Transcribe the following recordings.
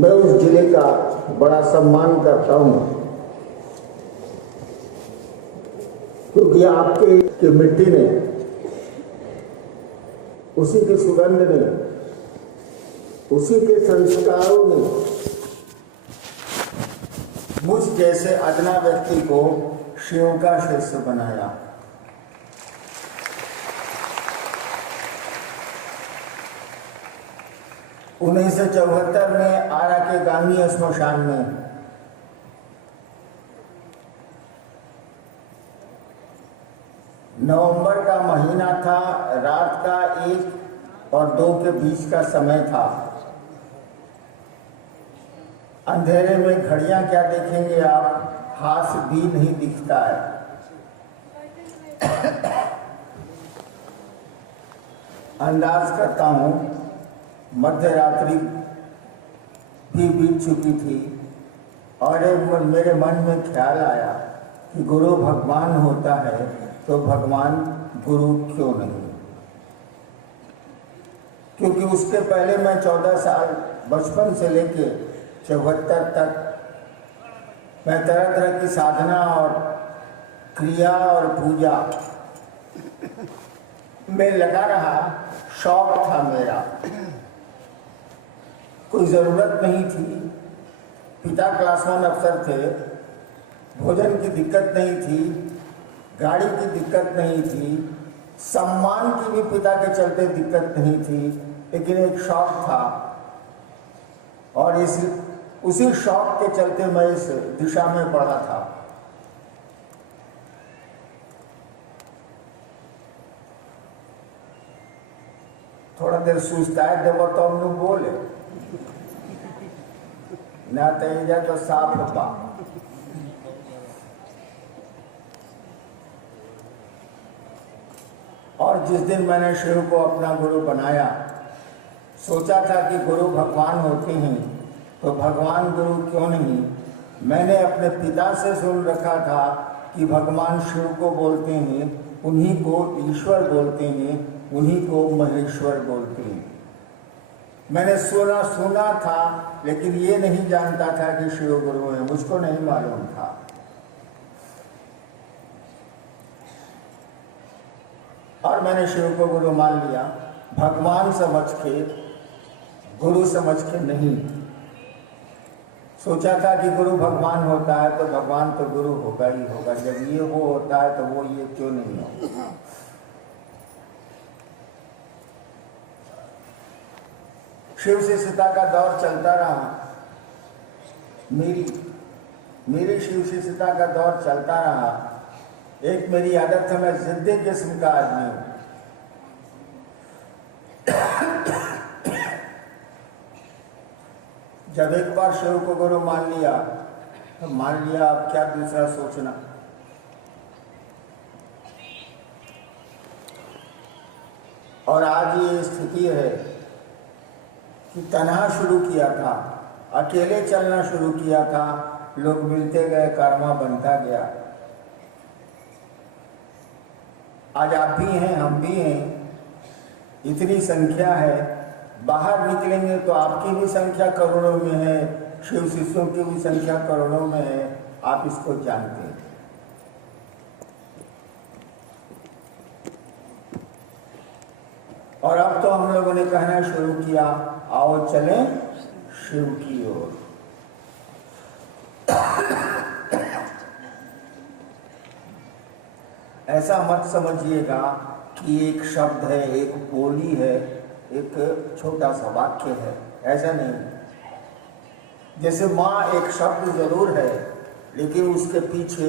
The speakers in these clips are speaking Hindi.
मैं उस जिले का बड़ा सम्मान करता हूँ, क्योंकि आपके की मिट्टी ने, उसी की सुगंध ने, उसी के संस्कारों ने मुझ जैसे अदना व्यक्ति को शिव का शिष्य बनाया। उन्नीस सौ 74 में आरा के गांधी श्मशान में नवंबर का महीना था, रात का 1 और 2 के बीच का समय था। अंधेरे में घड़ियां क्या देखेंगे आप, हाथ भी नहीं दिखता है। अंदाज करता हूं मध्य रात्रि भी बीत चुकी थी और मेरे मन में ख्याल आया कि गुरु भगवान होता है तो भगवान गुरु क्यों नहीं। क्योंकि उसके पहले मैं 14 साल बचपन से लेके 74 तक मैं तरह तरह की साधना और क्रिया और पूजा में लगा रहा। शौक था मेरा, कोई ज़रूरत नहीं थी। पिता क्लास 1 अफसर थे, भोजन की दिक्कत नहीं थी, गाड़ी की दिक्कत नहीं थी, सम्मान की भी पिता के चलते दिक्कत नहीं थी, लेकिन एक शौक था और उसी शौक के चलते मैं इस दिशा में बढ़ा था। थोड़ा देर सोचता है देव तो हम लोग बोले ना तेजा तो साफ होता। और जिस दिन मैंने शिव को अपना गुरु बनाया, सोचा था कि गुरु भगवान होते हैं तो भगवान गुरु क्यों नहीं। मैंने अपने पिता से सुन रखा था कि भगवान शिव को बोलते हैं, उन्हीं को ईश्वर बोलते हैं, उन्हीं को महेश्वर बोलते हैं। मैंने सुना था, लेकिन ये नहीं जानता था कि शिव गुरु है, मुझको नहीं मालूम था। और मैंने शिव को गुरु मान लिया, भगवान समझ के, गुरु समझ के नहीं। सोचा था कि गुरु भगवान होता है तो भगवान तो गुरु होगा ही होगा, जब ये वो होता है तो वो ये क्यों नहीं हो। शिव से सीता का दौर चलता रहा, मेरी शिव से सीता का दौर चलता रहा। एक मेरी आदत है, मैं जिद्दी किस्म का आदमी हूं। जब एक बार शिव को गुरु मान लिया तो मान लिया, अब क्या दूसरा सोचना। और आज ये स्थिति है कि तन्हा शुरू किया था, अकेले चलना शुरू किया था, लोग मिलते गए, कर्मा बनता गया। आज आप भी हैं, हम भी हैं, इतनी संख्या है। बाहर निकलेंगे तो आपकी भी संख्या करोड़ों में है, शिव शिष्यों की भी संख्या करोड़ों में है, आप इसको जानते हैं। और अब तो हम लोगों ने कहना शुरू किया, आओ चलें शिव की ओर। ऐसा मत समझिएगा कि एक शब्द है, एक बोली है, एक छोटा सा वाक्य है, ऐसा नहीं। जैसे माँ एक शब्द जरूर है, लेकिन उसके पीछे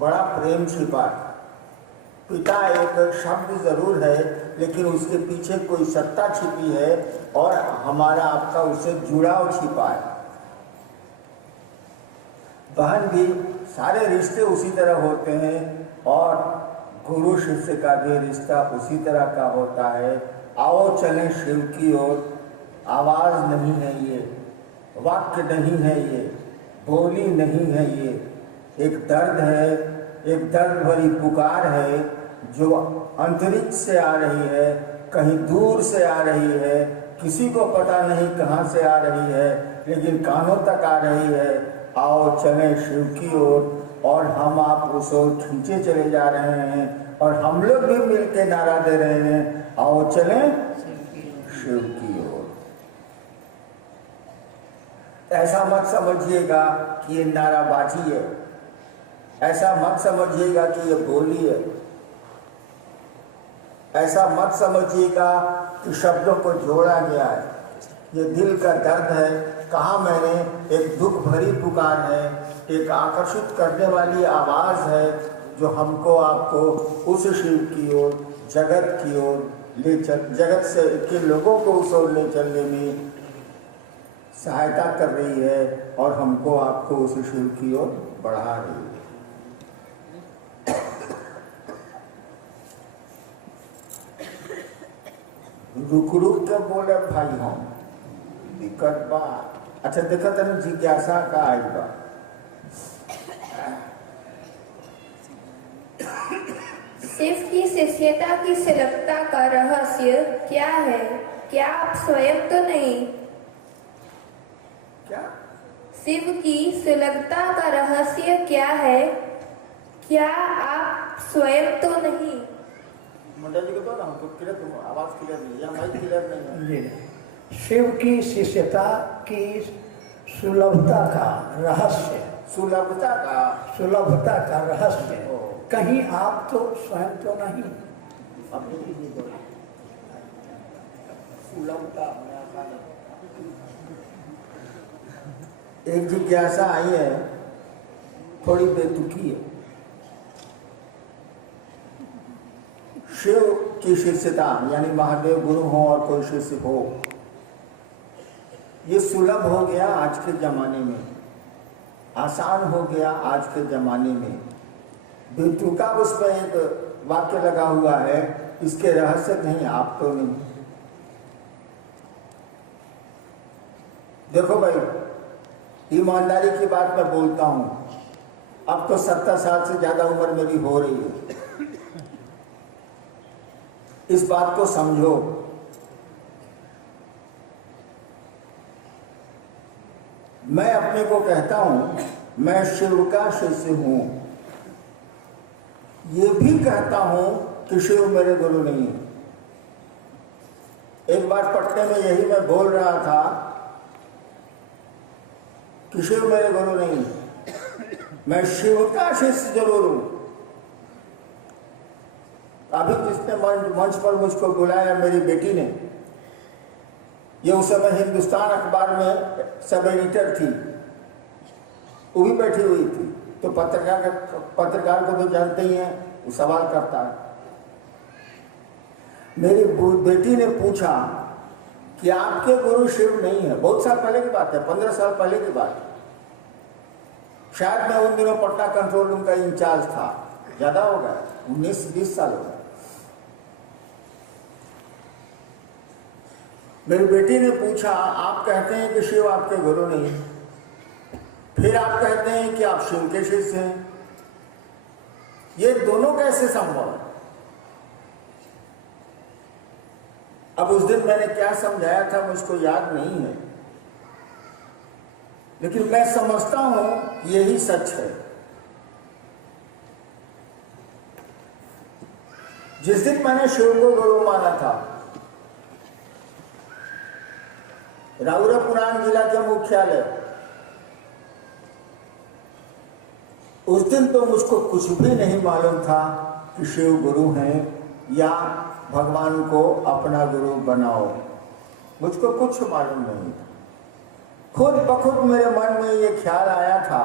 बड़ा प्रेम छिपा है। पिता एक शब्द जरूर है, लेकिन उसके पीछे कोई सत्ता छिपी है और हमारा आपका उससे जुड़ाव छिपा है। बहन भी, सारे रिश्ते उसी तरह होते हैं और गुरु शिष्य का भी रिश्ता उसी तरह का होता है। आओ चलें शिव की ओर। आवाज नहीं है ये, वाक्य नहीं है ये, बोली नहीं है ये, एक दर्द है, एक दर्द भरी पुकार है जो अंतरिक्ष से आ रही है, कहीं दूर से आ रही है, किसी को पता नहीं कहाँ से आ रही है, लेकिन कानों तक आ रही है। आओ चलें शिव की ओर, और हम आप उस ओर खींचे चले जा रहे हैं, और हम लोग भी मिलकर नारा दे रहे हैं, आओ चलें शिव की ओर। ऐसा मत समझिएगा कि ये नाराबाजी है, ऐसा मत समझिएगा कि ये बोली है, ऐसा मत समझिएगा कि शब्दों को जोड़ा गया है। ये दिल का दर्द है। कहाँ मैंने एक दुख भरी पुकार है, एक आकर्षित करने वाली आवाज़ है, जो हमको आपको उस शिव की ओर, जगत की ओर ले चल, जगत से के लोगों को उस ओर ले चलने में सहायता कर रही है, और हमको आपको उस शिव की ओर बढ़ा रही है। रुक रुक के बोले भाई हम दिक्कत बा। अच्छा देखा तन जिज्ञासा का आई बा। शिव की शिष्यता की सुलभता का रहस्य क्या है? क्या आप स्वयं तो नहीं? क्या? शिव की सुलभता का रहस्य क्या है? क्या आप स्वयं तो नहीं? मंडल जी को तो ना हमको क्लियर, तुम आवाज क्लियर नहीं है, माइक क्लियर नहीं है। शिव की शिष्यता की सुलभता का रहस्य, सुलभता का रहस्य, कहीं आप तो स्वयं तो नहीं। सुलभता एक जिज्ञासा आई है, थोड़ी बेतुकी है। शिव की शिष्यता यानी महादेव गुरु हो और कोई शिष्य हो, ये सुलभ हो गया आज के जमाने में, आसान हो गया आज के जमाने में। बेतुका उस पर एक वाक्य लगा हुआ है, इसके रहस्य नहीं, आप तो नहीं। देखो भाई, ईमानदारी की बात मैं बोलता हूं, अब तो 70 साल से ज्यादा उम्र मेरी हो रही है। इस बात को समझो, मैं अपने को कहता हूं मैं शिव का शिष्य हूं, ये भी कहता हूं कि शिव मेरे गुरु नहीं है। एक बार पटने में यही मैं बोल रहा था कि शिव मेरे गुरु नहीं है, मैं शिव का शिष्य जरूर हूं। अभी जिसने मंच पर मुझको बुलाया मेरी बेटी ने, ये उस समय हिंदुस्तान अखबार में सब एडिटर थी, वो भी बैठी हुई थी। तो पत्रकार को तो जानते ही हैं, वो सवाल करता है। मेरी बेटी ने पूछा कि आपके गुरु शिव नहीं है। बहुत साल पहले की बात है, 15 साल पहले की बात। शायद मैं उन दिनों पटना कंट्रोल रूम का इंचार्ज था, ज्यादा हो गया, 19-20 साल हो गए। मेरी बेटी ने पूछा, आप कहते हैं कि शिव आपके गुरु नहीं, फिर आप कहते हैं कि आप शिव के शिष्य हैं, ये दोनों कैसे संभव है? अब उस दिन मैंने क्या समझाया था मुझको याद नहीं है, लेकिन मैं समझता हूं यही सच है। जिस दिन मैंने शिव को गुरु माना था, राउरा पुराण जिला के मुख्यालय, उस दिन तो मुझको कुछ भी नहीं मालूम था कि शिव गुरु हैं या भगवान को अपना गुरु बनाओ, मुझको कुछ मालूम नहीं था। खुद बखुद मेरे मन में ये ख्याल आया था।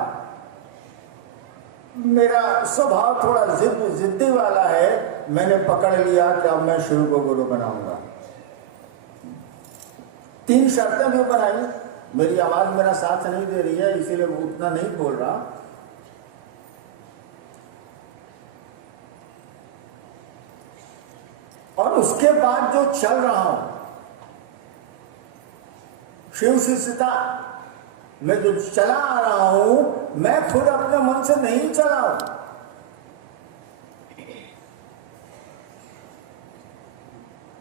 मेरा स्वभाव थोड़ा जिद्दी वाला है, मैंने पकड़ लिया कि अब मैं शिव को गुरु बनाऊंगा। 3 शर्तें भी बनाई। मेरी आवाज मेरा साथ नहीं दे रही है, इसीलिए वो उतना नहीं बोल रहा। और उसके बाद जो चल रहा हूं, शिव शिष्यता में जो चला आ रहा हूं, मैं खुद अपने मन से नहीं चला हूं।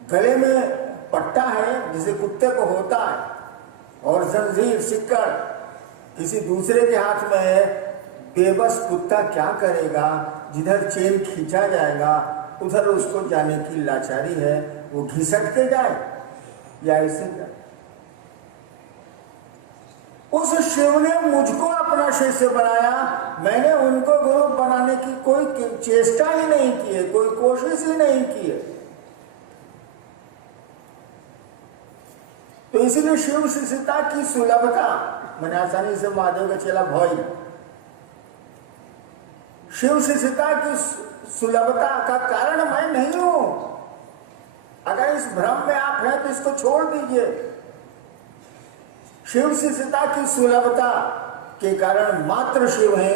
गले में पट्टा है, जैसे कुत्ते को होता है और जंजीर सिक्कड़ किसी दूसरे के हाथ में है, बेबस कुत्ता क्या करेगा, जिधर चेन खींचा जाएगा उधर उसको जाने की लाचारी है, वो घिसट के जाए या ऐसे जाए। उस शिव ने मुझको अपना शिष्य बनाया, मैंने उनको गुरु बनाने की कोई चेष्टा ही नहीं की है, कोई कोशिश ही नहीं की है। तो इसलिए शिव शिष्यता की सुलभता, मैंने आसानी से महादेव का चेला भाई, शिव शिष्यता की सुलभता का कारण मैं नहीं हूं। अगर इस भ्रम में आप हैं तो इसको छोड़ दीजिए। शिव शिष्यता की सुलभता के कारण मात्र शिव है,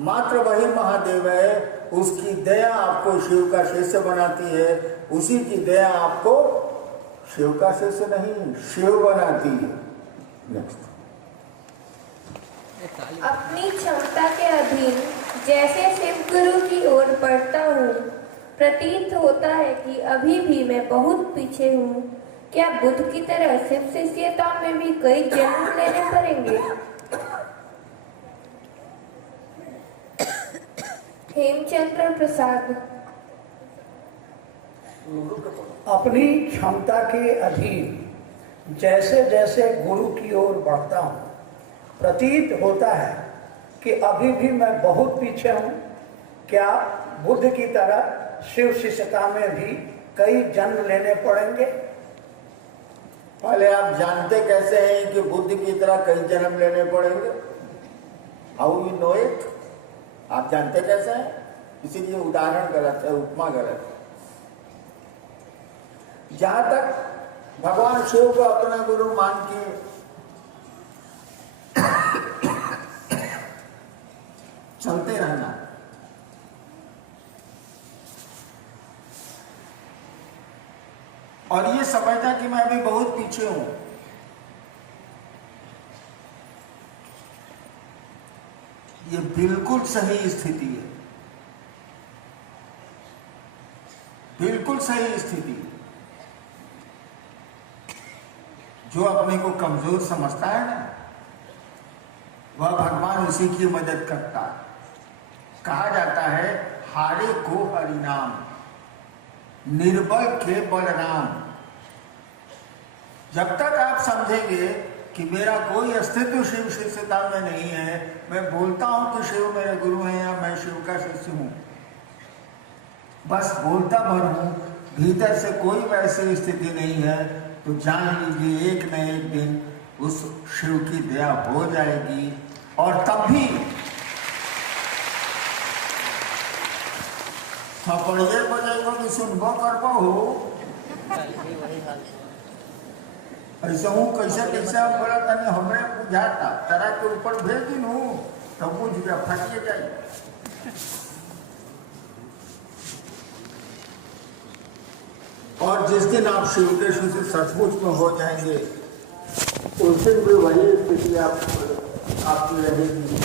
मात्र वही महादेव है, उसकी दया आपको शिव का शिष्य बनाती है, उसी की दया आपको शिव का शिष्य नहीं शिव बनाती है। नेक्स्ट। अपनी क्षमता के अधीन जैसे शिव गुरु की ओर बढ़ता हूँ, प्रतीत होता है कि अभी भी मैं बहुत पीछे हूँ। क्या बुद्ध की तरह शिव शिष्यता में भी कई जन्म लेने पड़ेंगे? हेमचंद्र प्रसाद। अपनी क्षमता के अधीन जैसे जैसे गुरु की ओर बढ़ता हूँ, प्रतीत होता है कि अभी भी मैं बहुत पीछे हूँ। क्या बुद्ध की तरह शिव शिष्यता में भी कई जन्म लेने पड़ेंगे? पहले आप जानते कैसे हैं कि बुद्ध की तरह कई जन्म लेने पड़ेंगे? How you know it? आप जानते कैसे हैं? इसीलिए उदाहरण गलत है, उपमा गलत है। जहां तक भगवान शिव को अपना गुरु मान के चलते रहना, और ये समझना कि मैं अभी बहुत पीछे हूं, ये बिल्कुल सही स्थिति है, बिल्कुल सही स्थिति है। जो अपने को कमजोर समझता है ना, वह भगवान उसी की मदद करता है। कहा जाता है हारे को हरिनाम, निर्बल के बलराम। जब तक आप समझेंगे कि मेरा कोई अस्तित्व शिव शिष्यता में नहीं है, मैं बोलता हूं कि शिव मेरे गुरु हैं या मैं शिव का शिष्य हूं, बस बोलता भर हूं, भीतर से कोई वैसी स्थिति नहीं है, तो जान लीजिए एक न एक दिन उस शिव की दया हो जाएगी। और तब भी थपड़िए बजाई को सुनबो करबो हो, ऐसे हूँ कैसे कैसे आप बोला तनी हमरे बुझाता, तरह के ऊपर भेज दिन हूँ तब बुझ गया, फटिए जाए। और जिस दिन आप शिव के शिष्य सचमुच में हो जाएंगे, उस दिन भी वही स्थिति आपकी रहेगी,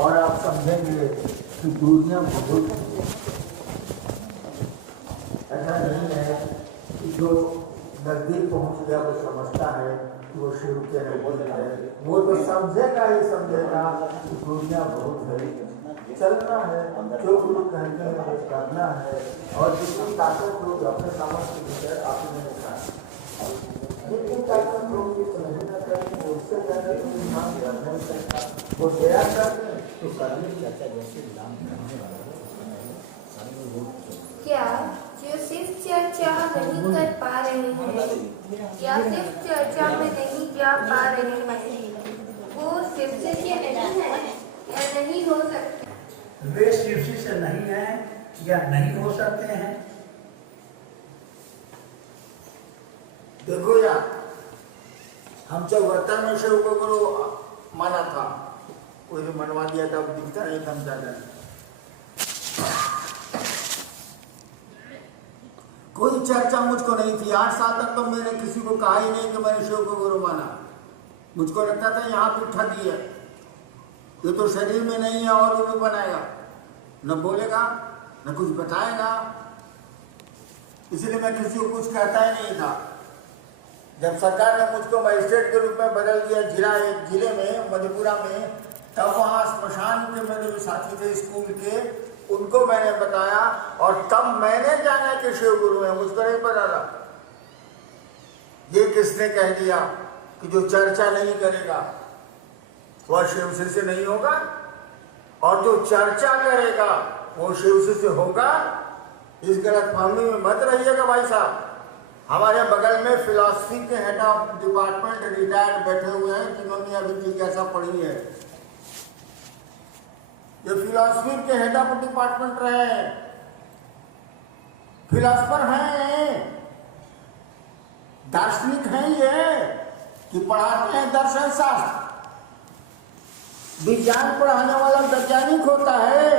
और आप समझेंगे कि दुनिया बहुत ऐसा नहीं है कि जो नजदीक पहुंच गया वो समझता है कि वो शिव के नजदीक है। वो तो समझेगा ही समझेगा कि दुनिया बहुत है, चलना है, जो गुरु कहते हैं वो करना है, और जितनी ताकत होगी अपने सामर्थ्य के भीतर आपने देखा, जितनी ताकत होगी तो नहीं ना करेंगे, उससे ज्यादा तो नाम नहीं सकता, वो दया करते तो करने की अच्छा जैसे नाम करने वाला क्या जो सिर्फ चर्चा नहीं कर पा रहे हैं या सिर्फ चर्चा में नहीं जा पा रहे हैं, वो शिव शिष्य नहीं है या नहीं हो सकते? वे शिव शिष्य नहीं है या नहीं हो सकते हैं? देखो यार, हम चौहत्तर में शिव को गुरु माना था, कोई भी मनवा दिया था, दिखता नहीं था ज्यादा, कोई चर्चा मुझको नहीं थी। 8 साल तक तो मैंने किसी को कहा ही नहीं कि मैंने शिव को गुरु माना। मुझको लगता था यहाँ पे ठगी है, ये तो शरीर में नहीं है और गुरु बनाएगा, न बोलेगा न कुछ बताएगा, इसलिए मैं किसी को कुछ कहता ही नहीं था। जब सरकार ने मुझको मजिस्ट्रेट के रूप में बदल दिया जिले में मधेपुरा में, तब वहाँ श्मशान के मेरे जो साथी थे स्कूल के, उनको मैंने बताया और तब मैंने जाना कि शिव गुरु है, मुझको नहीं पता था। ये किसने कह दिया कि जो चर्चा नहीं करेगा वह शिव से नहीं होगा, और जो चर्चा करेगा वो शिव से होगा? इस गलतफहमी में मत रहिएगा भाई साहब। हमारे बगल में फिलॉसफी के हेड ऑफ डिपार्टमेंट रिटायर्ड बैठे हुए हैं, जिन्होंने अभी जिज्ञासा पढ़ी है। ये फिलॉसफी के हेड ऑफ डिपार्टमेंट रहे हैं, फिलॉसफर हैं, दार्शनिक हैं, ये कि पढ़ाते हैं दर्शन शास्त्र। विज्ञान पढ़ाने वाला वैज्ञानिक होता है।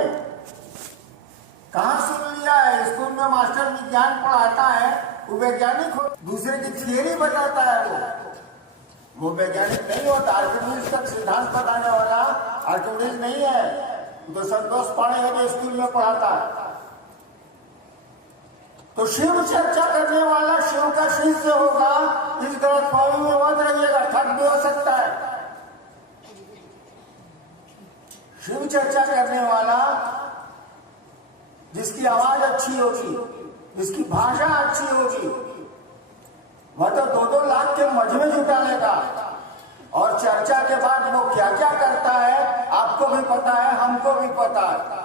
कहाँ सुन लिया है? स्कूल में मास्टर विज्ञान पढ़ाता है, वो वैज्ञानिक हो। दूसरे की थियरी बताता है, वो वैज्ञानिक नहीं होता। आर्किमिडीज का सिद्धांत बताने वाला आर्किमिडीज नहीं है, तो संतोष पाणे है जो स्कूल में पढ़ाता है। तो शिव चर्चा करने वाला शिव का शिष्य होगा, इस गलतफहमी में मत रहिएगा, ठग भी हो सकता है। शिव चर्चा करने वाला जिसकी आवाज अच्छी होगी, जिसकी भाषा अच्छी होगी, वह तो 2-2 लाख के मजमे जुटा लेगा। और चर्चा के बाद वो क्या क्या करता है आपको भी पता है, हमको भी पता है।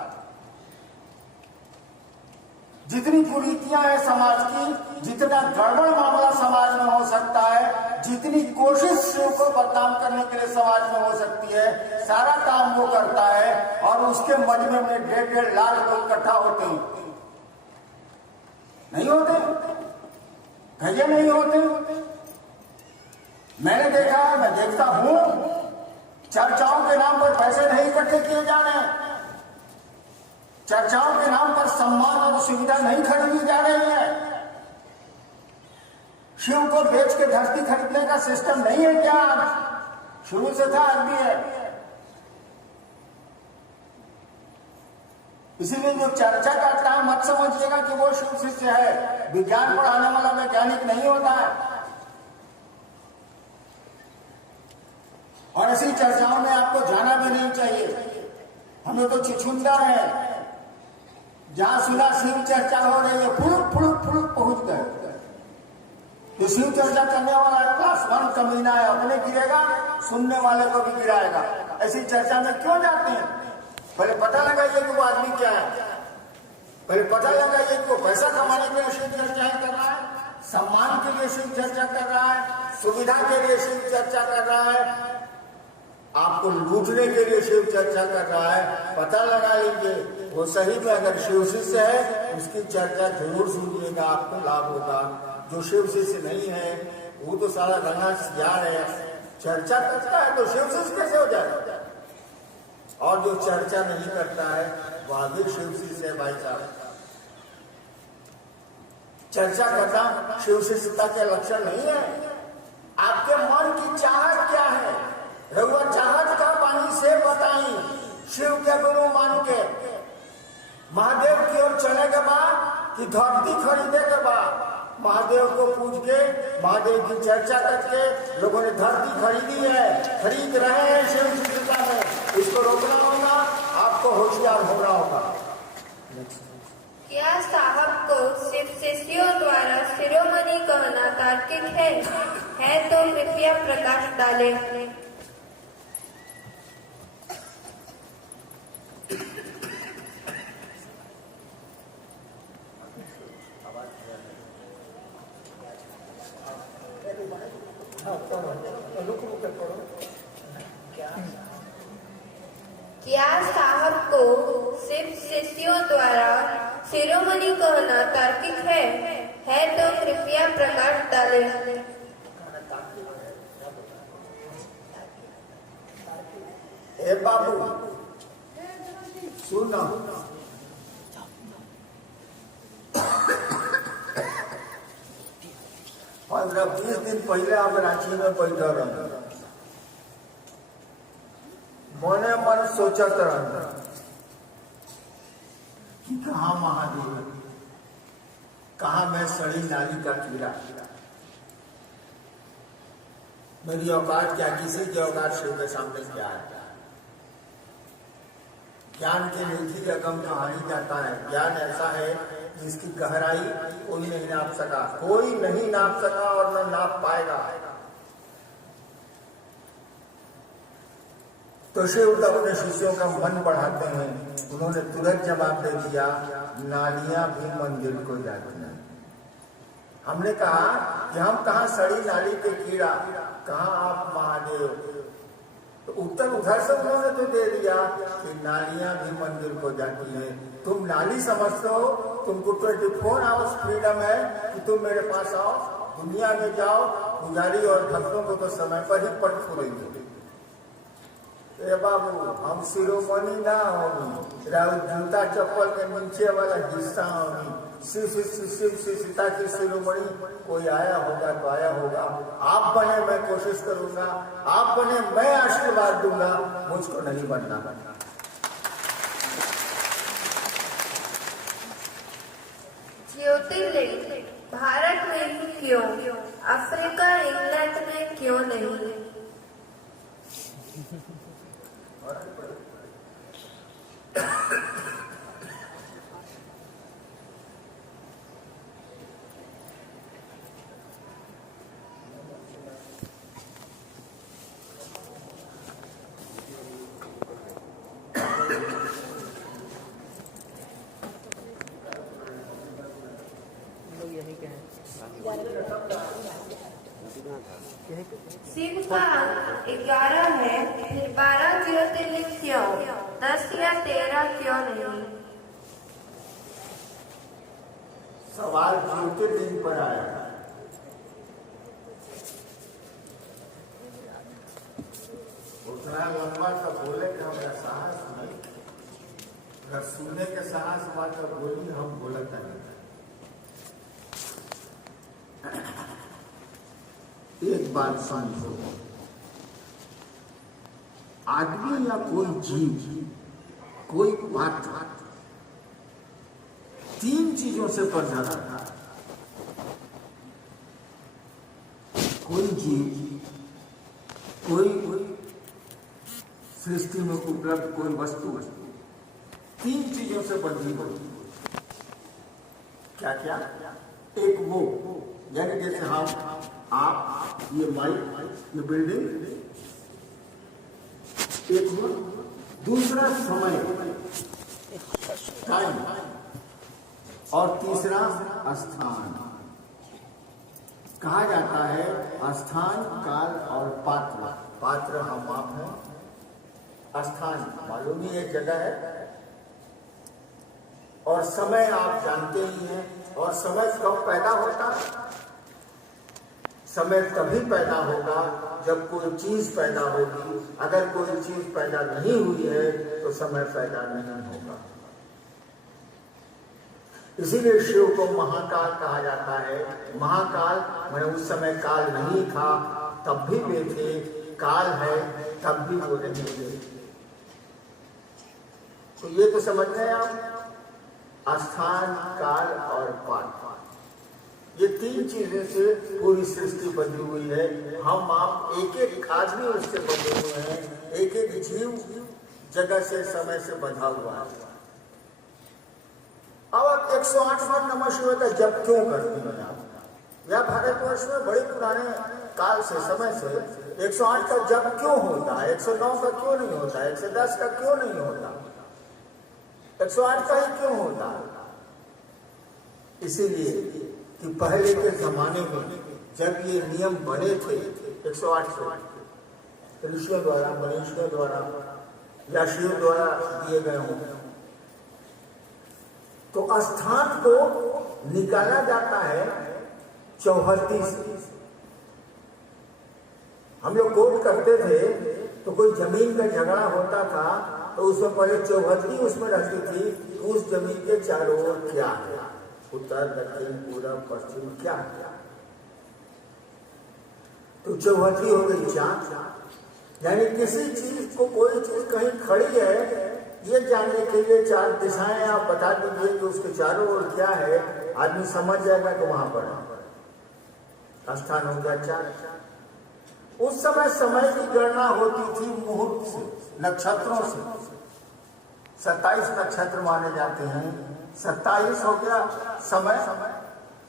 जितनी कुरीतियां हैं समाज की, जितना गड़बड़ मामला समाज में हो सकता है, जितनी कोशिश शिव को बदनाम करने के लिए समाज में हो सकती है, सारा काम वो करता है। और उसके मजमे में 1.5 लाख लोग इकट्ठा होते हैं। नहीं होते? भैया नहीं होते? मैंने देखा है, मैं देखता हूं, चर्चाओं के नाम पर पैसे नहीं इकट्ठे किए जा रहे हैं, चर्चाओं के नाम पर सम्मान और सुविधा नहीं खरीदी जा रही है। शिव को बेच के धरती खरीदने का सिस्टम नहीं है क्या? शुरू से था, आज भी है। इसीलिए जो चर्चा करता है मत समझिएगा कि वो शिव शिष्य है। विज्ञान पढ़ाने वाला वैज्ञानिक नहीं होता है। और ऐसी चर्चाओं में आपको जाना भी नहीं चाहिए। हमें तो छिछुंदर है, जहां सुना शिव चर्चा हो रही है, फुड़ुक पहुंच गए। जो शिव चर्चा करने वाला क्लास 1 कमीना है, अपने गिरेगा, सुनने वाले को भी गिराएगा। ऐसी चर्चा में क्यों जाते हैं? पहले पता लगाइए कि वो आदमी क्या है, पहले पता लगाइए कि वो पैसा कमाने के लिए शिव चर्चा कर रहा है, सम्मान के लिए शिव चर्चा कर रहा है, सुविधा के लिए शिव चर्चा कर रहा है, आपको लूटने के लिए शिव चर्चा कर रहा है। पता लगा लीजिए, वो सही में अगर शिव शिष्य है उसकी चर्चा जरूर सुनिएगा, आपको लाभ होगा। जो शिव शिष्य नहीं है वो तो सारा रंगा सियार है, चर्चा करता है तो शिव शिष्य कैसे हो जाएगा? और जो चर्चा नहीं करता है वह भी शिव शिष्य है भाई साहब। चर्चा करना शिव शिष्यता के लक्षण नहीं है। आपके मन की चाहत क्या है? रघुआ चाहत का पानी से बताई, शिव के गुरु मान के महादेव की ओर चले के बाद कि धरती खरीदे के बाद महादेव को पूछ के, महादेव की चर्चा करके लोगों ने धरती खरीदी है, खरीद रहे हैं शिव शिष्यता में। इसको रोकना होगा, आपको होशियार होना होगा। क्या साहब को शिव शिष्यों द्वारा शिरोमणि कहना तार्किक है तो कृपया प्रकाश डालें। क्या साहब को शिव शिष्यों द्वारा शिरोमणि कहना तार्किक है तो कृपया प्रकाश डालें। ए बाबू सुनो, 15-20 दिन पहले आप रांची में बैठा रहे, मने मन सोचत रहा कि कहाँ महादेव, कहा मैं सड़ी नाली का कीड़ा, मेरी औकात क्या, किसी की औकात शिव के सामने क्या है। ज्ञान की निधि का कम कहानी जाता है। ज्ञान ऐसा है जिसकी गहराई कोई नहीं नाप सका, कोई नहीं नाप सका और न नाप पाएगा। तो शिव अपने शिष्यों का मन बढ़ाते हैं। उन्होंने तुरंत जवाब दे दिया, नालियां भी मंदिर को जाती हैं। हमने कहा कि हम कहाँ सड़ी नाली के कीड़ा, कहाँ आप महादेव। तो उत्तर उधर से उन्होंने तो दे दिया कि नालियां भी मंदिर को जाती हैं। तुम नाली समझते हो, तुमको 24 आवर्स फ्रीडम है कि तुम मेरे पास आओ, दुनिया में जाओ, पुजारी और भक्तों को तो समय पर ही पट फूलेंगे। ए बाबू, हम शिरोमणि ना होगी, जूता चप्पल के नीचे वाला हिस्सा होगी। सीता की शिरोमणि कोई आया होगा तो आया होगा। आप बने मैं कोशिश करूंगा, आप बने मैं आशीर्वाद दूंगा, मुझको नहीं बनना। ज्योतिर्लिंग भारत में ही क्यों, अफ्रीका इंग्लैंड में क्यों नहीं? शिव का अंक 11 है, फिर 12 ज्योतिर्लिंग क्यों, 10 या 13 क्यों नहीं? सवाल ज्योतिर्लिंग पर आया। उतना लंबा तो बोले कि हमारा साहस नहीं, अगर सुनने के साहस हुआ तो बोली, हम बोलते नहीं। एक बात समझो, आदमी या कोई जीव, कोई पात्र 3 चीजों से बंधा रहता है। कोई जीव, कोई सृष्टि में उपलब्ध कोई वस्तु 3 चीजों से बंधी होती है। क्या क्या? एक वो, यानी जैसे हम, आप, ये माइक, ये बिल्डिंग, एक वो। दूसरा समय, टाइम, और तीसरा स्थान। कहा जाता है स्थान, काल और पात्र। पात्र हम आप हैं, स्थान मालूम ही एक जगह है, और समय आप जानते ही हैं। और समय कब पैदा होता है? समय तभी पैदा होगा जब कोई चीज पैदा होगी। अगर कोई चीज पैदा नहीं हुई है तो समय पैदा नहीं होगा। इसीलिए शिव को महाकाल कहा जाता है। महाकाल मैंने उस समय काल नहीं था तब भी वे थे, काल है तब भी वो नहीं थे। तो ये तो समझ गए आप, स्थान, काल और पात्र, ये 3 चीजें से पूरी सृष्टि बनी हुई है। हम आप एक एक आदमी उससे बंधे हुए हैं, एक एक जीव जगह से, समय से बंधा हुआ है। अब 108 बार नमः शिवाय का जप क्यों करते हैं आप? या भारतवर्ष में बड़े पुराने काल से, समय से 108 का जप क्यों होता है? 109 का क्यों नहीं होता? 110 का क्यों नहीं होता? 108 का ही क्यों होता? इसीलिए कि पहले के जमाने में जब ये नियम बने थे 108 से, ऋषियों द्वारा, मनीषियों द्वारा या शिव द्वारा दिए गए हों, तो स्थान को निकाला जाता है चौहद्दी से। हम लोग कोर्ट करते थे तो कोई जमीन का झगड़ा होता था तो उसमें पहले चौहद्दी उसमें रहती थी। उस जमीन के चारों ओर क्या है, उत्तर, दक्षिण, पूर्व, पश्चिम, क्या है, तो चौहद्दी हो गई चार। यानी किसी चीज को, कोई चीज कहीं खड़ी है ये जानने के लिए 4 दिशाएं आप बता दीजिए कि उसके चारों ओर क्या है। आदमी समझ जाएगा तो वहां पर स्थान हो गया 4। उस समय समय की गणना होती थी मुहूर्त से, नक्षत्रों से। 27 नक्षत्र माने जाते हैं। 27 हो गया समय,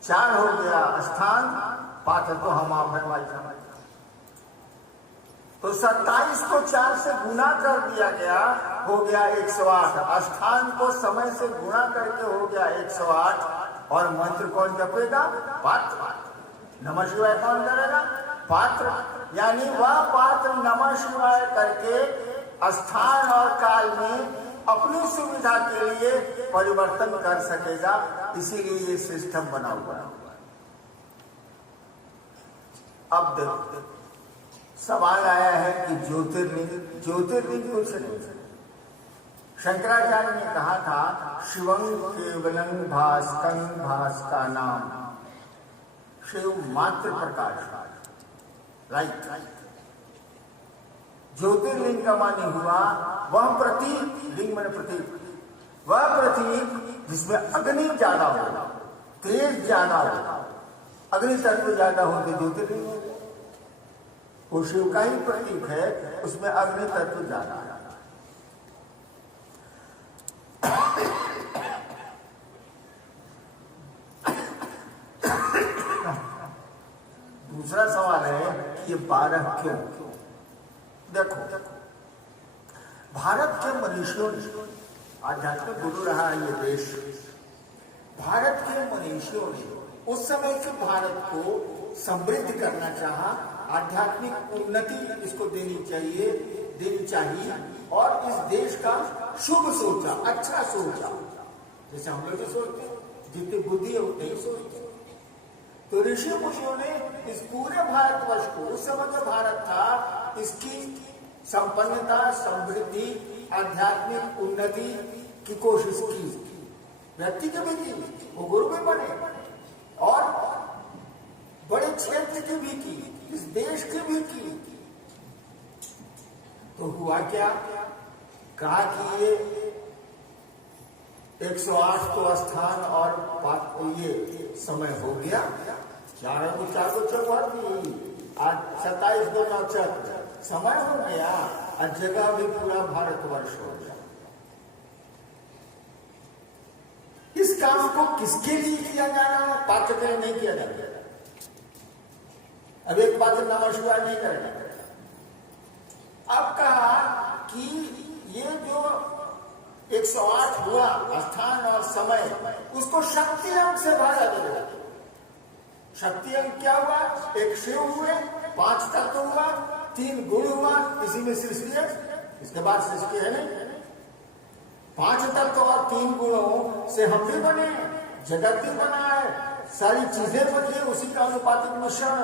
4 हो गया स्थान, 5 तो हम आप हैं भाई साहब। तो 27 को 4 से गुना कर दिया गया, हो गया 108। स्थान को समय से गुणा करके हो गया 108। और मंत्र कौन जपेगा? पात्र। नमः शिवाय कौन करेगा? पात्र। यानी वह पात्र नमः शिवाय करके स्थान और काल में अपनी सुविधा के लिए परिवर्तन कर सकेगा। इसीलिए ये सिस्टम बना हुआ है। अब देखो, सवाल आया है कि ज्योतिर्लिंग कुछ नहीं। शंकराचार्य ने कहा था शिवं केवलं भास्कं भास्का नाम, शिव मात्र प्रकाश। राइट। ज्योतिर्लिंग का माने हुआ वह प्रतीक, लिंग माने प्रतीक, वह प्रतीक जिसमें अग्नि ज्यादा हो, तेज ज्यादा हो, अग्नि तत्व ज्यादा हो तो ज्योतिर्लिंग हो। वो शिव का ही प्रतीक है, उसमें अग्नि तत्व ज्यादा है। दूसरा सवाल है कि ये 12 क्यों? देखो, भारत के मनीषियों ने, आध्यात्मिक गुरु रहा है ये देश, भारत के मनीषियों ने उस समय के भारत को समृद्ध करना चाहा, आध्यात्मिक उन्नति इसको देनी चाहिए और इस देश का शुभ सोचा, अच्छा सोचा। जैसे हम लोग सोचते हैं, जितनी बुद्धि है उतनी ही सोचते हैं। तो ऋषि मुनियों ने इस पूरे भारतवर्ष को, उस समय जो भारत था, इसकी संपन्नता, समृद्धि, आध्यात्मिक उन्नति की कोशिश की। व्यक्ति के भी की, वो गुरु भी बने और बड़े क्षेत्र की भी की, इस देश की भी की। तो हुआ क्या? कहा कि ये 108 को स्थान और ये समय हो गया, 4 को 4 भर दी। आज 27 को नक्षत्र समय हो गया और जगह भी पूरा भारतवर्ष हो गया। इस काम को किसके लिए किया जा रहा है? पात्र के लिए नहीं किया जा रहा। अब एक पात्र नमः शिवाय नहीं करेगा। अब कहा कि ये जो 108 हुआ स्थान और समय, उसको शक्ति अंक से भागा देगा। शक्ति अंक क्या हुआ? एक शिव हुए, 5 तत्व हुआ, 3 गुण हुआ, इसी में सृष्टि है। इसके बाद सृष्टि है नहीं। 5 तत्व और 3 गुणों से हम भी बने, जगत भी बना है, सारी चीजें बनी है उसी का अनुपातिक मिश्रण।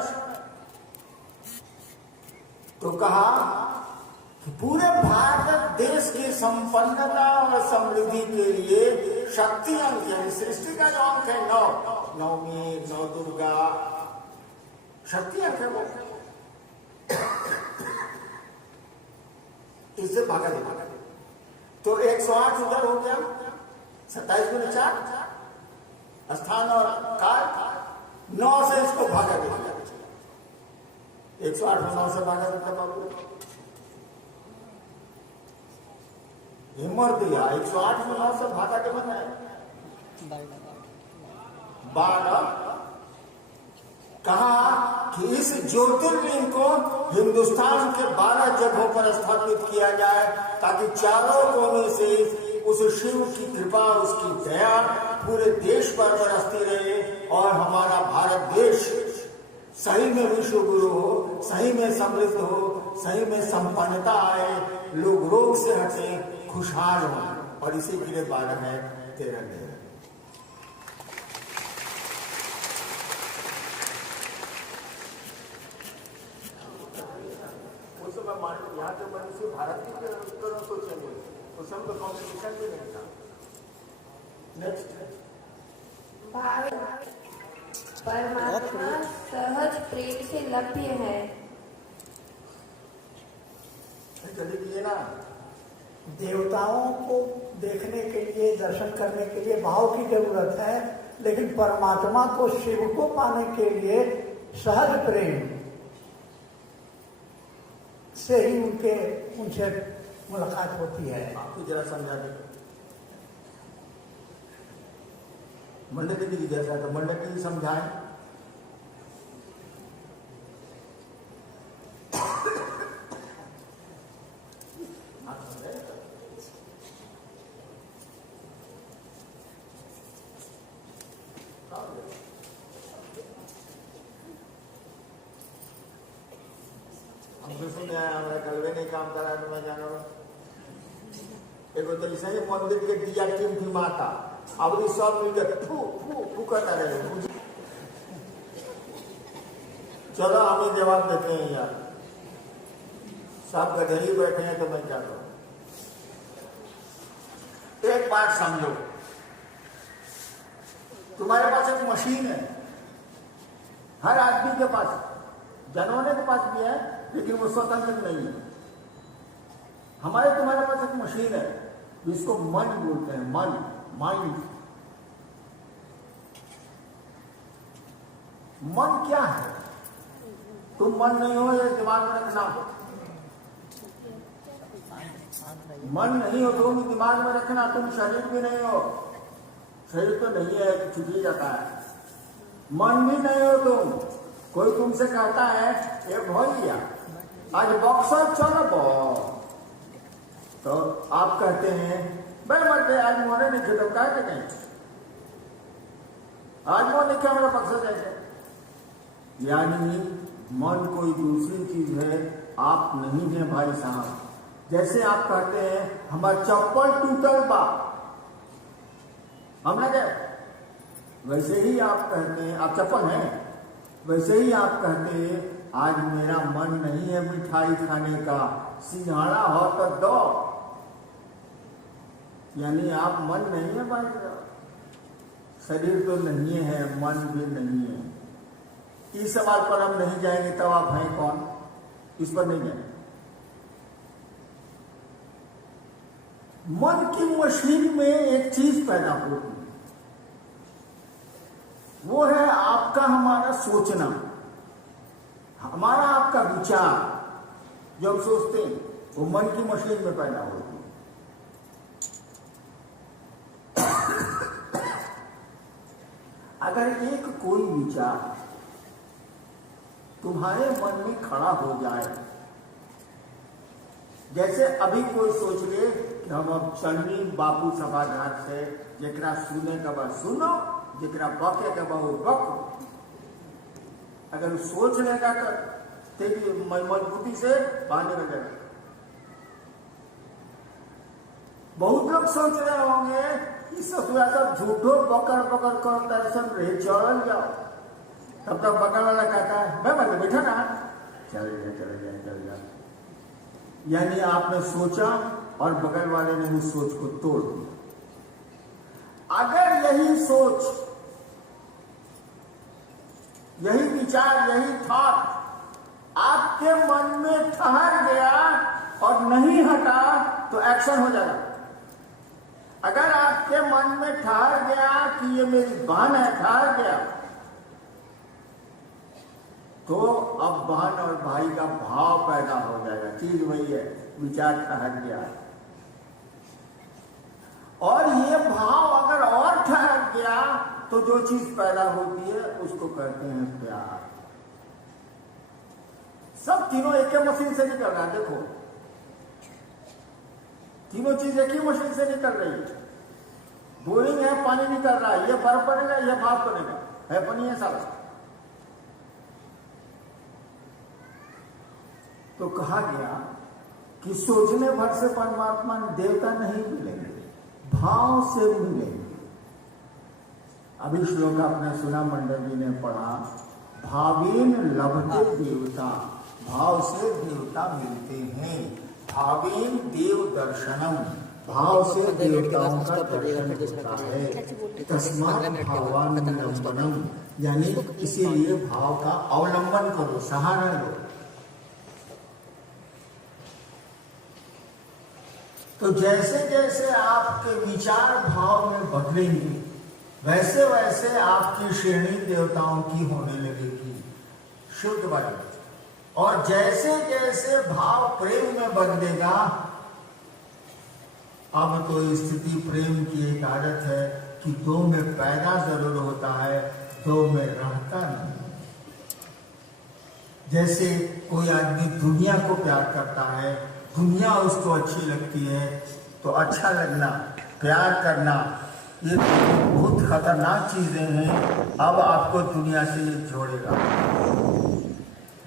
तो कहा कि पूरे भारत देश की संपन्नता और समृद्धि के लिए शक्ति अंक, यानी सृष्टि का जो अंक है 9, नवमी, 9 दुर्गा, शक्ति अंक है वो, इससे भागा दे। तो 108 उधर हो गया, 27 गुने 4 स्थान और काल, 9 से इसको भागा दे दिया। 108 को 9 से भागा देता बाबू, ये मर दिया। 108 को 9 से भागा के बना है 12। कहा कि इस ज्योतिर्लिंग को हिंदुस्तान के 12 जगहों पर स्थापित किया जाए, ताकि चारों कोने से उस शिव की कृपा, उसकी दया पूरे देश पर बरसती रहे और हमारा भारत देश सही में विश्व गुरु हो, सही में समृद्ध हो, सही में संपन्नता आए, लोग रोग से हटे, खुशहाल हो। और इसी के लिए 12 है, 13 है। उस समय यहाँ जो मनुष्य भारत की तरह सोचेंगे, उस समय तो कॉम्पिटिशन भी नहीं था। नेक्स्ट, परमात्मा सहज प्रेम से लभ्य है। चलिए ना, देवताओं को देखने के लिए, दर्शन करने के लिए भाव की जरूरत है, लेकिन परमात्मा को, शिव को पाने के लिए सहज प्रेम से ही उनसे मुलाकात होती है। आपको जरा समझा दे। मंडली जी जैसा तो मंडली जी समझाए। हमको सुने हमारा कलवे नहीं काम करा तो मैं जाना एगो तो ऐसे ही मंदिर के दिया टीम माता अब इस सब मिलकर फू फू फू करता रहे। चलो हमें जवाब देते हैं यार, सब गधे ही बैठे हैं तो मैं क्या करूं। एक बात समझो, तुम्हारे पास एक मशीन है, हर आदमी के पास, जानवरों के पास भी है, लेकिन वो स्वतंत्र नहीं है। हमारे तुम्हारे पास एक मशीन है जिसको मन बोलते हैं, मन, माइंड। मन क्या है? तुम मन नहीं हो, ये दिमाग में रखना। मन नहीं हो तुम दिमाग में रखना, तुम शरीर भी नहीं हो। शरीर तो नहीं है कि छुट ही जाता है। मन भी नहीं हो तुम। कोई तुमसे कहता है ये भैया आज बॉक्सर चलो, तो आप कहते हैं भाई मत आज मोने नहीं खेतो क्या कहें, आज मोने क्या मेरा बॉक्सर जाएगा। यानी मन कोई दूसरी चीज है, आप नहीं है भाई साहब। जैसे आप कहते हैं हमारा चप्पल टूटल बा, हमने क्या, वैसे ही आप कहते हैं आप चप्पल हैं, वैसे ही आप कहते हैं आज मेरा मन नहीं है मिठाई खाने का, सिंघाड़ा हो तो दो। यानी आप मन नहीं है भाई साहब, शरीर तो नहीं है, मन भी नहीं है। इस सवाल पर हम नहीं जाएंगे, तब आप हैं कौन, इस पर नहीं जाएंगे। मन की मशीन में एक चीज पैदा होती है, वो है आपका हमारा सोचना, हमारा आपका विचार। जो हम सोचते हैं वो मन की मशीन में पैदा होती है। अगर एक कोई विचार तुम्हारे मन में खड़ा हो जाए, जैसे अभी कोई सोच ले कि हम अब चलनी बापू सभागार से, जरा सुने का बाद सुनो, जरा बके का बहुत बक। अगर सोच लेगा तो मजबूती से बांधने लगेगा। बहुत लोग सोच रहे होंगे इस सब झूठो पकड़ पकड़ कर दर्शन रहे चल जाओ, तब तक बगल वाला कहता है मैं मतलब बैठा ना, चले जाए। यानी आपने सोचा और बगल वाले ने उस सोच को तोड़ दिया। अगर यही सोच, यही विचार, यही थॉट आपके मन में ठहर गया और नहीं हटा तो एक्शन हो जाएगा। अगर आपके मन में ठहर गया कि ये मेरी बहन है, ठहर गया, तो अब बहन और भाई का भाव पैदा हो जाएगा। चीज वही है, विचार ठहर गया। और ये भाव अगर और ठहर गया तो जो चीज पैदा होती है उसको कहते हैं प्यार। सब तीनों एक ही मशीन से निकल रहा है। देखो तीनों चीज एक ही मशीन से निकल रही है। बोरिंग है, पानी निकल रहा है, ये बर्फ बनेगा, ये भाप बनेगा, है पानी है सारा। तो कहा गया कि सोचने भर से परमात्मा देवता नहीं मिलेंगे, भाव से मिलेंगे। अभी श्लोक आपने सुना, मंडल जी ने पढ़ा, भावेन लभते देवता, भाव से देवता मिलते हैं। भावेन देव दर्शनम, भाव से देवताओं का दर्शन होता है। तस्मात् भावानुलंबनम, यानी इसीलिए भाव का अवलंबन करो, सहारा लो। तो जैसे जैसे आपके विचार भाव में बदलेंगे, वैसे वैसे आपकी श्रेणी देवताओं की होने लगेगी, शुद्ध बने। और जैसे जैसे भाव प्रेम में बदलेगा, अब तो स्थिति प्रेम की एक आदत है कि दो में पैदा जरूर होता है, दो में रहता नहीं। जैसे कोई आदमी दुनिया को प्यार करता है, दुनिया उसको अच्छी लगती है, तो अच्छा लगना, प्यार करना, ये बहुत खतरनाक चीजें हैं। अब आपको दुनिया से ये जोड़ेगा।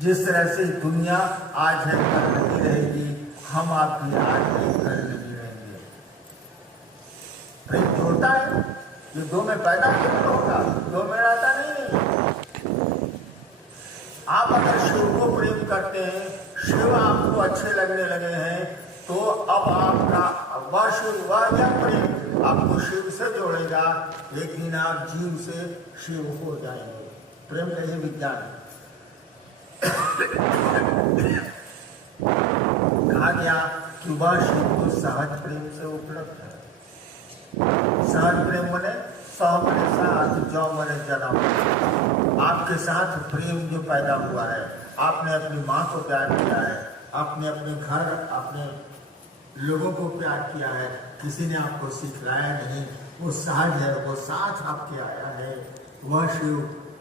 जिस तरह से दुनिया आज है कल नहीं रहेगी, हम आप भी आज है कल नहीं रहेंगे। प्रेम जोड़ता है, ये दो में पैदा नहीं होगा, दो में रहता नहीं। आप अगर शिव को प्रेम करते हैं, शिव आपको अच्छे लगने लगे हैं, तो अब आपका वह शिव, वह यह प्रेम आपको शिव से जोड़ेगा। एक दिन आप जीव से शिव हो जाएंगे। प्रेम का ये विज्ञान कहा गया कि वह शिव को सहज प्रेम से उपलब्ध है। सहज प्रेम बने, सौ बने साथ, जो बने जन्म। आपके साथ प्रेम जो पैदा हुआ है, आपने अपनी माँ को प्यार किया है, आपने अपने घर, अपने लोगों को प्यार किया है, किसी ने आपको सिखलाया नहीं, वो सहज है, वो साथ आपके आया है, वह शिव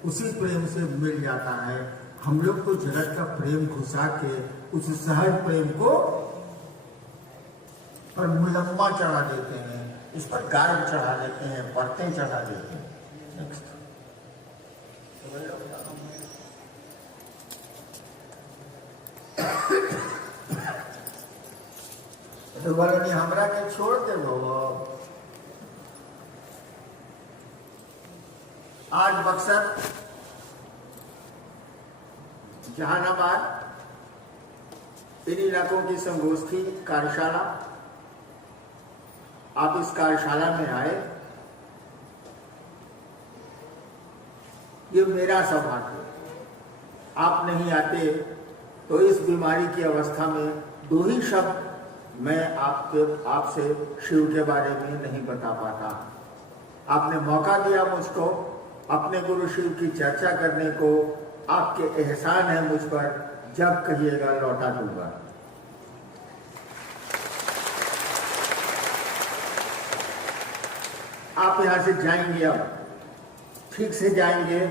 उसी प्रेम से मिल जाता है। हम लोग तो जगत का प्रेम घुसा के उस सहज प्रेम को पर मुलम्मा चढ़ा देते हैं, इस पर गार्ड चढ़ा देते हैं, परतें चढ़ा देते हैं। तो बोले नहीं, हमरा के छोड़ दे वो। आज बक्सर, जहानाबाद, इन इलाकों की संगोष्ठी कार्यशाला, आप इस कार्यशाला में आए, ये मेरा सौभाग्य। आप नहीं आते तो इस बीमारी की अवस्था में दो ही शब्द मैं आपसे शिव के बारे में नहीं बता पाता। आपने मौका दिया मुझको अपने गुरु शिव की चर्चा करने को, आपके एहसान है मुझ पर, जब कहिएगा लौटा दूंगा। आप यहां से जाएंगे, अब ठीक से जाएंगे।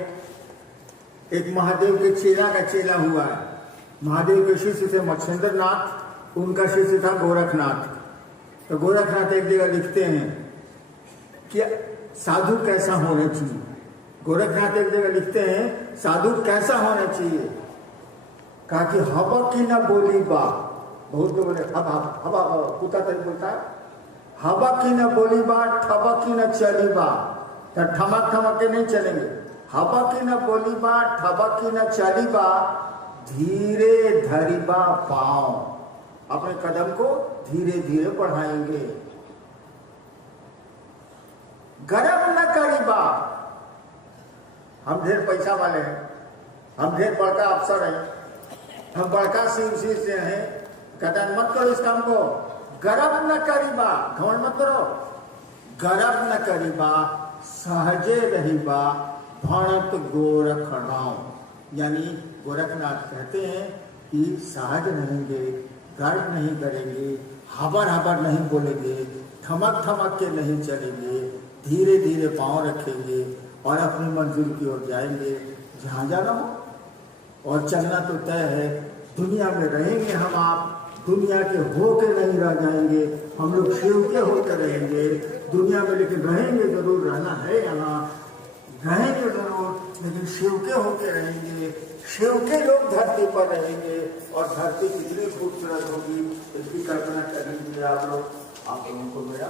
एक महादेव के चेला का चेला हुआ है। महादेव के शिष्य थे मच्छिंद्र नाथ, उनका शिष्य था गोरखनाथ। तो गोरखनाथ एक जगह लिखते हैं कि साधु कैसा होना चाहिए। गोरखनाथ एक जगह लिखते हैं साधु कैसा होना चाहिए। कहा कि हवा की न बोली बा, बहुत लोग बोले हवा कुत्ता तक बोलता है, हवा की न बोली बा, ठबा की न चली बा। तो ठमक ठमक के नहीं चलेंगे। हवा की न बोली बा, ठबा की न चली बा, धीरे धरिबा पाँव। अपने कदम को धीरे धीरे बढ़ाएंगे। गर्व न करीबा, हम ढेर पैसा वाले हैं, हम ढेर बड़का अफसर हैं, हम बड़का शिव से हैं, कदम मत करो इस काम को। गर्व न करीबा, घमंड मत करो। गर्व न करीबा, सहजे रहीबा, भणत गोरखनाथ। यानी गोरखनाथ कहते हैं कि सहज रहेंगे, गर्व नहीं करेंगे, हबर हबर नहीं बोलेंगे, ठमक ठमक के नहीं चलेंगे, धीरे धीरे पांव रखेंगे और अपनी मंजिल की ओर जाएंगे जहाँ जाना हो। और चलना तो तय है, दुनिया में रहेंगे हम आप, दुनिया के होके नहीं रह जाएंगे, हम लोग शिव के होकर रहेंगे दुनिया में, लेकिन रहेंगे जरूर, रहना है यहाँ, रहेंगे जरूर, लेकिन शिव के होके रहेंगे। शिव के लोग धरती पर रहेंगे और धरती कितनी खूबसूरत होगी इसकी कल्पना कर लीजिए आप लोग। आप लोगों को मेरा